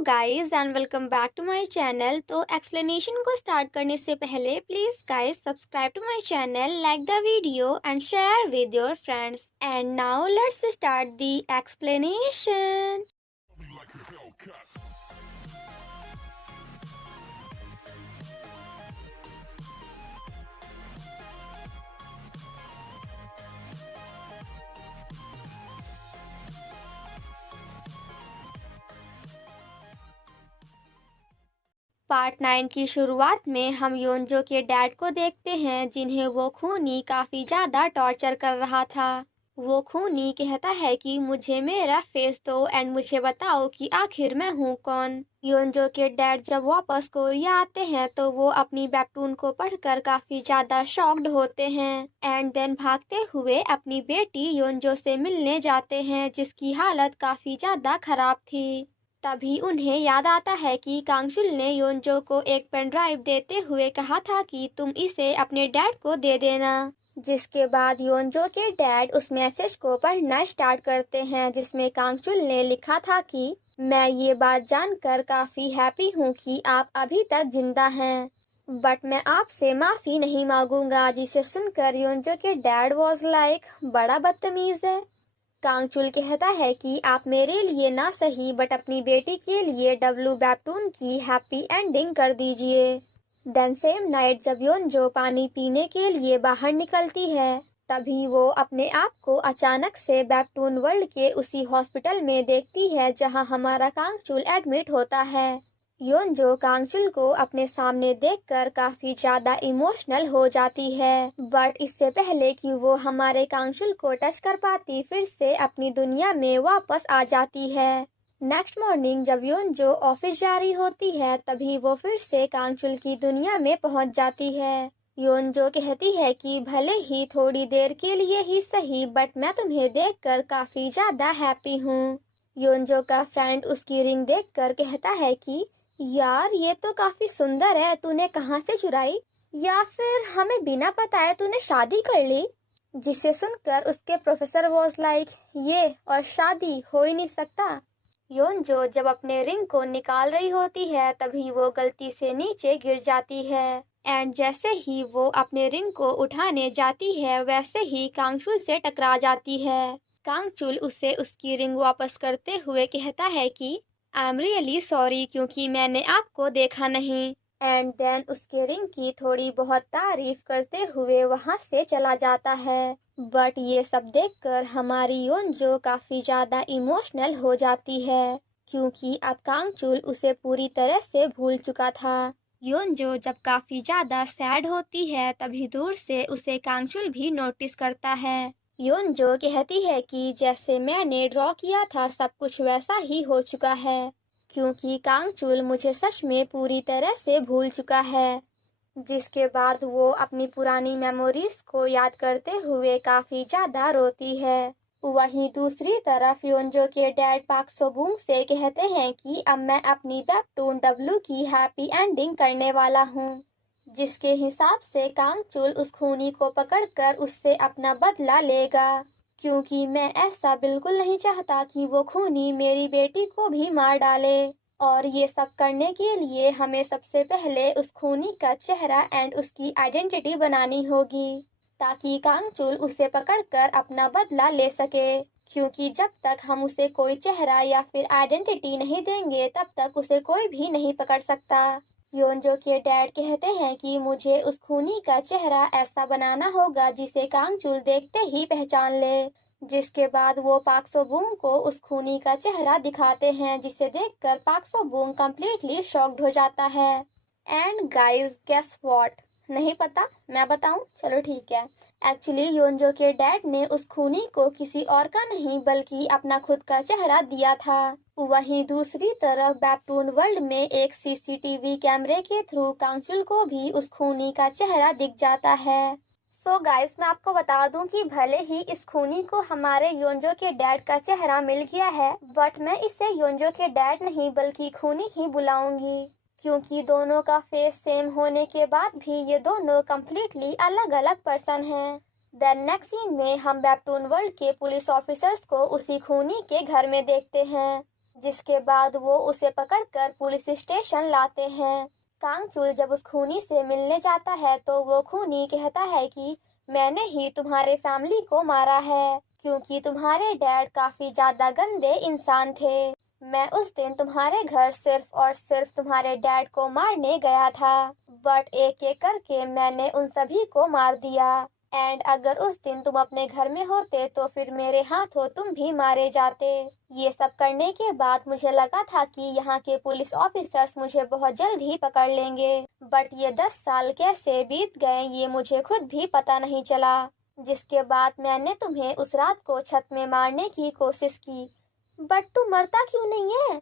Guys and welcome back to my channel. तो explanation को start करने से पहले please guys subscribe to my channel, like the video and share with your friends. And now let's start the explanation. Part 9 की शुरुआत में हम योंजो के डैड को देखते हैं, जिन्हें वो खूनी काफी ज्यादा टॉर्चर कर रहा था। वो खूनी कहता है कि मुझे मेरा फेस दो एंड मुझे बताओ कि आखिर मैं हूँ कौन। योंजो के डैड जब वापस कोरिया आते हैं तो वो अपनी वेबटून को पढ़कर काफी ज्यादा शॉक्ड होते हैं एंड देन भागते हुए अपनी बेटी योंजो से मिलने जाते हैं, जिसकी हालत काफी ज्यादा खराब थी। तभी उन्हें याद आता है कि कांगचुल ने योंजो को एक पेन ड्राइव देते हुए कहा था कि तुम इसे अपने डैड को दे देना। जिसके बाद योंजो के डैड उस मैसेज को पढ़ना स्टार्ट करते हैं, जिसमें कांगचुल ने लिखा था कि मैं ये बात जानकर काफी हैप्पी हूँ कि आप अभी तक जिंदा हैं, बट मैं आपसे माफी नहीं मांगूंगा। जिसे सुनकर योंजो के डैड वॉज लाइक, बड़ा बदतमीज है। कांगचुल कहता है कि आप मेरे लिए ना सही बट अपनी बेटी के लिए डब्लू वेबटून की हैप्पी एंडिंग कर दीजिए। देन सेम नाइट जब योंजो पानी पीने के लिए बाहर निकलती है, तभी वो अपने आप को अचानक से वेबटून वर्ल्ड के उसी हॉस्पिटल में देखती है जहां हमारा कांगचुल एडमिट होता है। योंजो कांगचुल को अपने सामने देखकर काफी ज्यादा इमोशनल हो जाती है, बट इससे पहले कि वो हमारे कांगचुल को टच कर पाती, फिर से अपनी दुनिया में वापस आ जाती है। नेक्स्ट मॉर्निंग जब योंजो ऑफिस जा रही होती है, तभी वो फिर से कांगचुल की दुनिया में पहुंच जाती है। योंजो कहती है कि भले ही थोड़ी देर के लिए ही सही, बट मैं तुम्हें देखकर काफी ज्यादा हैप्पी हूँ। योंजो का फ्रेंड उसकी रिंग देखकर कहता है कि यार ये तो काफी सुंदर है, तूने कहाँ से चुराई, या फिर हमें बिना बताए तूने शादी कर ली। जिसे सुनकर उसके प्रोफेसर वॉज लाइक, ये और शादी हो ही नहीं सकता। योंजो जब अपने रिंग को निकाल रही होती है, तभी वो गलती से नीचे गिर जाती है एंड जैसे ही वो अपने रिंग को उठाने जाती है, वैसे ही कांगचुल से टकरा जाती है। कांगचुल उसे उसकी रिंग वापस करते हुए कहता है कि आई एम रियली सॉरी, क्योंकि मैंने आपको देखा नहीं। एंड देन उसके रिंग की थोड़ी बहुत तारीफ करते हुए वहां से चला जाता है। बट ये सब देखकर हमारी योंजो काफी ज्यादा इमोशनल हो जाती है, क्योंकि अब कांगचुल उसे पूरी तरह से भूल चुका था। योंजो जब काफी ज्यादा सैड होती है, तभी दूर से उसे कांगचुल भी नोटिस करता है। योंजो कहती है कि जैसे मैंने ड्रॉ किया था सब कुछ वैसा ही हो चुका है, क्योंकि कांगचुल मुझे सच में पूरी तरह से भूल चुका है। जिसके बाद वो अपनी पुरानी मेमोरीज को याद करते हुए काफी ज्यादा रोती है। वहीं दूसरी तरफ योंजो के डैड पाक सोबुंग से कहते हैं कि अब मैं अपनी वेबटून डब्लू की हैप्पी एंडिंग करने वाला हूँ, जिसके हिसाब से कांगचुल उस खूनी को पकड़कर उससे अपना बदला लेगा, क्योंकि मैं ऐसा बिल्कुल नहीं चाहता कि वो खूनी मेरी बेटी को भी मार डाले। और ये सब करने के लिए हमें सबसे पहले उस खूनी का चेहरा एंड उसकी आइडेंटिटी बनानी होगी, ताकि कांगचुल उसे पकड़कर अपना बदला ले सके, क्योंकि जब तक हम उसे कोई चेहरा या फिर आइडेंटिटी नहीं देंगे, तब तक उसे कोई भी नहीं पकड़ सकता। योंजो के डैड कहते हैं कि मुझे उस खूनी का चेहरा ऐसा बनाना होगा जिसे कांगचुल देखते ही पहचान ले। जिसके बाद वो पाक सोबुंग को उस खूनी का चेहरा दिखाते हैं, जिसे देखकर पाक सोबुंग कम्प्लीटली शॉक्ड हो जाता है। एंड गाइस गेस व्हाट, नहीं पता, मैं बताऊं, चलो ठीक है। एक्चुअली योंजो के डैड ने उस खूनी को किसी और का नहीं बल्कि अपना खुद का चेहरा दिया था। वहीं दूसरी तरफ वेबटून वर्ल्ड में एक सीसीटीवी कैमरे के थ्रू कांगचुल को भी उस खूनी का चेहरा दिख जाता है। सो गाइस मैं आपको बता दूं कि भले ही इस खूनी को हमारे योंजो के डैड का चेहरा मिल गया है, बट मैं इसे योंजो के डैड नहीं बल्कि खूनी ही बुलाऊंगी, क्योंकि दोनों का फेस सेम होने के बाद भी ये दोनों कम्प्लीटली अलग अलग पर्सन हैं। देन नेक्स्ट सीन में हम वेबटून वर्ल्ड के पुलिस ऑफिसर्स को उसी खूनी के घर में देखते हैं। जिसके बाद वो उसे पकड़कर पुलिस स्टेशन लाते हैं। कांगचुल जब उस खूनी से मिलने जाता है तो वो खूनी कहता है कि मैंने ही तुम्हारे फैमिली को मारा है क्योंकि तुम्हारे डैड काफी ज्यादा गंदे इंसान थे। मैं उस दिन तुम्हारे घर सिर्फ और सिर्फ तुम्हारे डैड को मारने गया था, बट एक एक करके मैंने उन सभी को मार दिया। एंड अगर उस दिन तुम अपने घर में होते तो फिर मेरे हाथों तुम भी मारे जाते। ये सब करने के बाद मुझे लगा था कि यहाँ के पुलिस ऑफिसर्स मुझे बहुत जल्द ही पकड़ लेंगे, बट ये 10 साल कैसे बीत गए ये मुझे खुद भी पता नहीं चला। जिसके बाद मैंने तुम्हें उस रात को छत में मारने की कोशिश की, बट तू मरता क्यों नहीं है?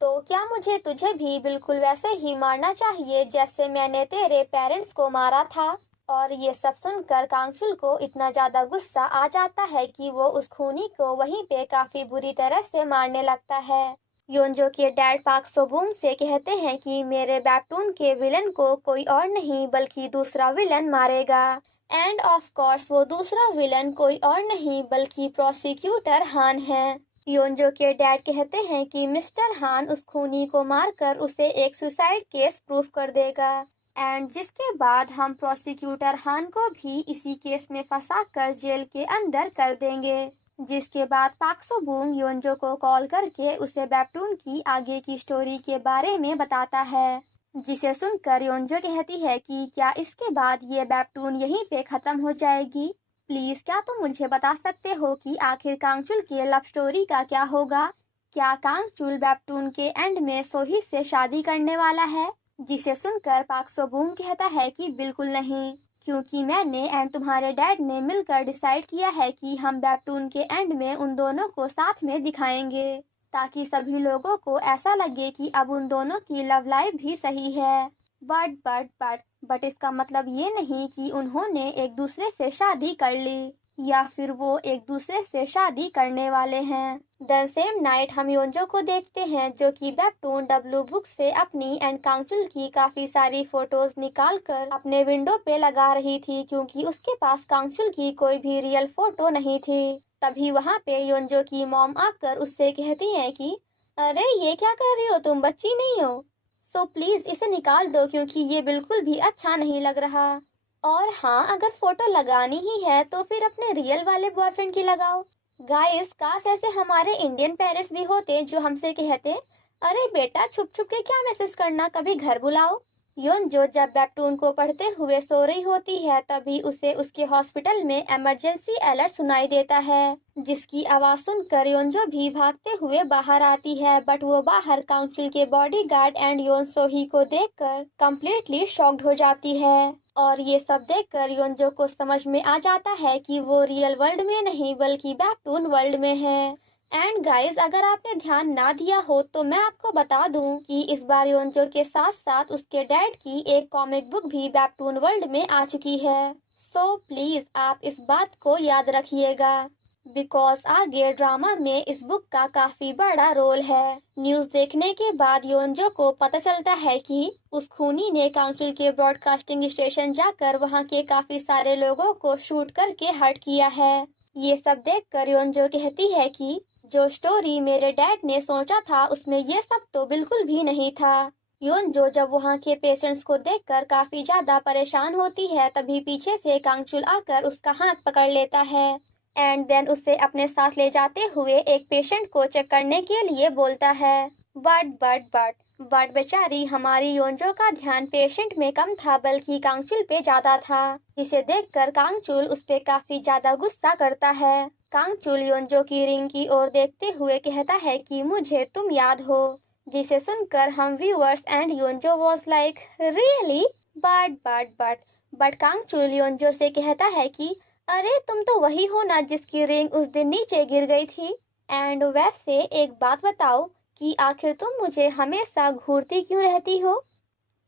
तो क्या मुझे तुझे भी बिल्कुल वैसे ही मारना चाहिए जैसे मैंने तेरे पेरेंट्स को मारा था? और ये सब सुनकर कांगचुल को इतना ज्यादा गुस्सा आ जाता है कि वो उस खूनी को वहीं पे काफी बुरी तरह से मारने लगता है। योंजो के डैड पाक सोबूंग से कहते हैं कि मेरे वेबटून के विलन को कोई और नहीं बल्कि दूसरा विलन मारेगा। एंड ऑफ कोर्स वो दूसरा विलन कोई और नहीं बल्कि प्रोसिक्यूटर हान है। योंजो के डैड कहते हैं कि मिस्टर हान उस खूनी को मारकर उसे एक सुसाइड केस प्रूफ कर देगा। एंड जिसके बाद हम प्रोसिक्यूटर हान को भी इसी केस में फंसाकर जेल के अंदर कर देंगे। जिसके बाद पाक सोबूंग योंजो को कॉल करके उसे वेबटून की आगे की स्टोरी के बारे में बताता है, जिसे सुनकर योंजो कहती है कि क्या इसके बाद ये वेबटून यहीं पे खत्म हो जाएगी? प्लीज क्या तुम मुझे बता सकते हो कि आखिर कांगचुल की लव स्टोरी का क्या होगा? क्या कांगचुल वेबटून के एंड में सोही से शादी करने वाला है? जिसे सुनकर पाक सोबूंग कहता है कि बिल्कुल नहीं, क्योंकि मैंने एंड तुम्हारे डैड ने मिलकर डिसाइड किया है कि हम वेबटून के एंड में उन दोनों को साथ में दिखाएंगे ताकि सभी लोगों को ऐसा लगे कि अब उन दोनों की लव लाइफ भी सही है। बट इसका मतलब ये नहीं कि उन्होंने एक दूसरे से शादी कर ली या फिर वो एक दूसरे से शादी करने वाले हैं। द सेम नाइट हम योंजो को देखते हैं जो कि वेबटून डब्लू बुक से अपनी एंड कांगचुल की काफी सारी फोटोज निकाल कर अपने विंडो पे लगा रही थी क्योंकि उसके पास कांगचुल की कोई भी रियल फोटो नहीं थी। तभी वहाँ पे योंजो की मॉम आकर उससे कहती है कि अरे ये क्या कर रही हो, तुम बच्ची नहीं हो, सो प्लीज इसे निकाल दो क्योंकि ये बिल्कुल भी अच्छा नहीं लग रहा। और हाँ, अगर फोटो लगानी ही है तो फिर अपने रियल वाले बॉयफ्रेंड की लगाओ। गाइस, काश ऐसे हमारे इंडियन पेरेंट्स भी होते जो हमसे कहते अरे बेटा छुप छुप के क्या मैसेज करना, कभी घर बुलाओ। योंजो जब वेबटून को पढ़ते हुए सो रही होती है तभी उसे उसके हॉस्पिटल में इमरजेंसी अलर्ट सुनाई देता है, जिसकी आवाज सुनकर योंजो भी भागते हुए बाहर आती है। बट वो बाहर काउंसिल के बॉडीगार्ड एंड योन सोही को देखकर कंप्लीटली शॉक्ड हो जाती है। और ये सब देखकर योंजो को समझ में आ जाता है कि वो रियल वर्ल्ड में नहीं बल्कि वेबटून वर्ल्ड में है। एंड गाइस, अगर आपने ध्यान ना दिया हो तो मैं आपको बता दूं कि इस बार योंजो के साथ साथ उसके डैड की एक कॉमिक बुक भी वेबटून वर्ल्ड में आ चुकी है। सो प्लीज आप इस बात को याद रखिएगा बिकॉज आगे ड्रामा में इस बुक का काफी बड़ा रोल है। न्यूज देखने के बाद योंजो को पता चलता है कि उस खूनी ने काउंसिल के ब्रॉडकास्टिंग स्टेशन जाकर वहां के काफी सारे लोगों को शूट करके हर्ट किया है। ये सब देखकर योंजो कहती है कि जो स्टोरी मेरे डैड ने सोचा था उसमें ये सब तो बिल्कुल भी नहीं था। योंजो जब वहाँ के पेशेंट्स को देखकर काफी ज्यादा परेशान होती है तभी पीछे से कांगचुल आकर उसका हाथ पकड़ लेता है एंड देन उसे अपने साथ ले जाते हुए एक पेशेंट को चेक करने के लिए बोलता है। बट बेचारी हमारी योंजो का ध्यान पेशेंट में कम था बल्कि कांगचुल पे ज्यादा था, जिसे देखकर कांगचुल उस पे काफी ज्यादा गुस्सा करता है। कांगचुल योंजो की रिंग की ओर देखते हुए कहता है कि मुझे तुम याद हो, जिसे सुनकर हम viewers and Yeonjo was like really. But Kangchul Yeonjo से कहता है कि अरे तुम तो वही हो ना जिसकी रिंग उस दिन नीचे गिर गई थी। एंड वैसे एक बात बताओ कि आखिर तुम मुझे हमेशा घूरती क्यों रहती हो?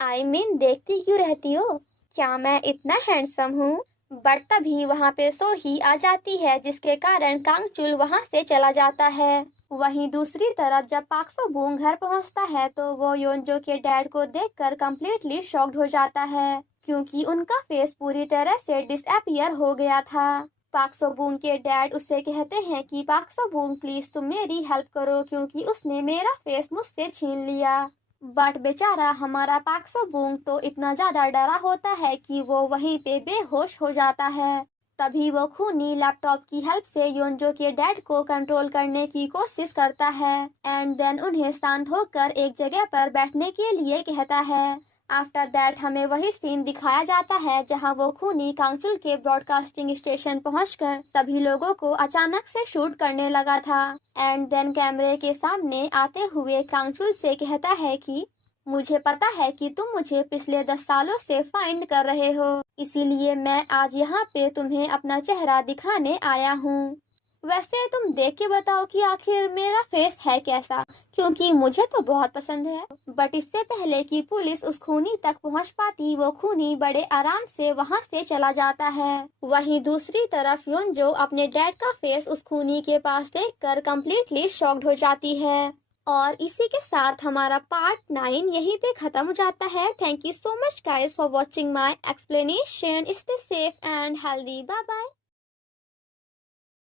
I mean, देखती क्यों रहती हो? क्या मैं इतना हैंडसम हूँ? बट तभी वहाँ पे सोही आ जाती है जिसके कारण कांगचुल वहाँ से चला जाता है। वहीं दूसरी तरफ जब पाक सोबूंग घर पहुँचता है तो वो योंजो के डैड को देखकर कंप्लीटली शॉक्ड हो जाता है क्योंकि उनका फेस पूरी तरह से डिसअपियर हो गया था। पाक सोबूंग के डैड उससे कहते हैं कि पाक सोबूंग प्लीज तुम मेरी हेल्प करो क्योंकि उसने मेरा फेस मुझसे छीन लिया। बट बेचारा हमारा पाक सोबूंग तो इतना ज्यादा डरा होता है कि वो वहीं पे बेहोश हो जाता है। तभी वो खूनी लैपटॉप की हेल्प से योंजो के डैड को कंट्रोल करने की कोशिश करता है एंड देन उन्हें शांत होकर एक जगह पर बैठने के लिए कहता है। आफ्टर दैट हमें वही सीन दिखाया जाता है जहां वो खूनी कांगचुल के ब्रॉडकास्टिंग स्टेशन पहुंचकर सभी लोगों को अचानक से शूट करने लगा था एंड देन कैमरे के सामने आते हुए कांगचुल से कहता है कि मुझे पता है कि तुम मुझे पिछले 10 सालों से फाइंड कर रहे हो, इसीलिए मैं आज यहाँ पे तुम्हें अपना चेहरा दिखाने आया हूँ। वैसे तुम देख के बताओ कि आखिर मेरा फेस है कैसा, क्योंकि मुझे तो बहुत पसंद है। बट इससे पहले कि पुलिस उस खूनी तक पहुंच पाती वो खूनी बड़े आराम से वहां से चला जाता है। वहीं दूसरी तरफ योंजो अपने डैड का फेस उस खूनी के पास देखकर कम्प्लीटली शॉक्ड हो जाती है। और इसी के साथ हमारा पार्ट 9 यहीं पे खत्म हो जाता है। Thank you so much guys for watching my explanation. Stay safe and healthy. Bye bye.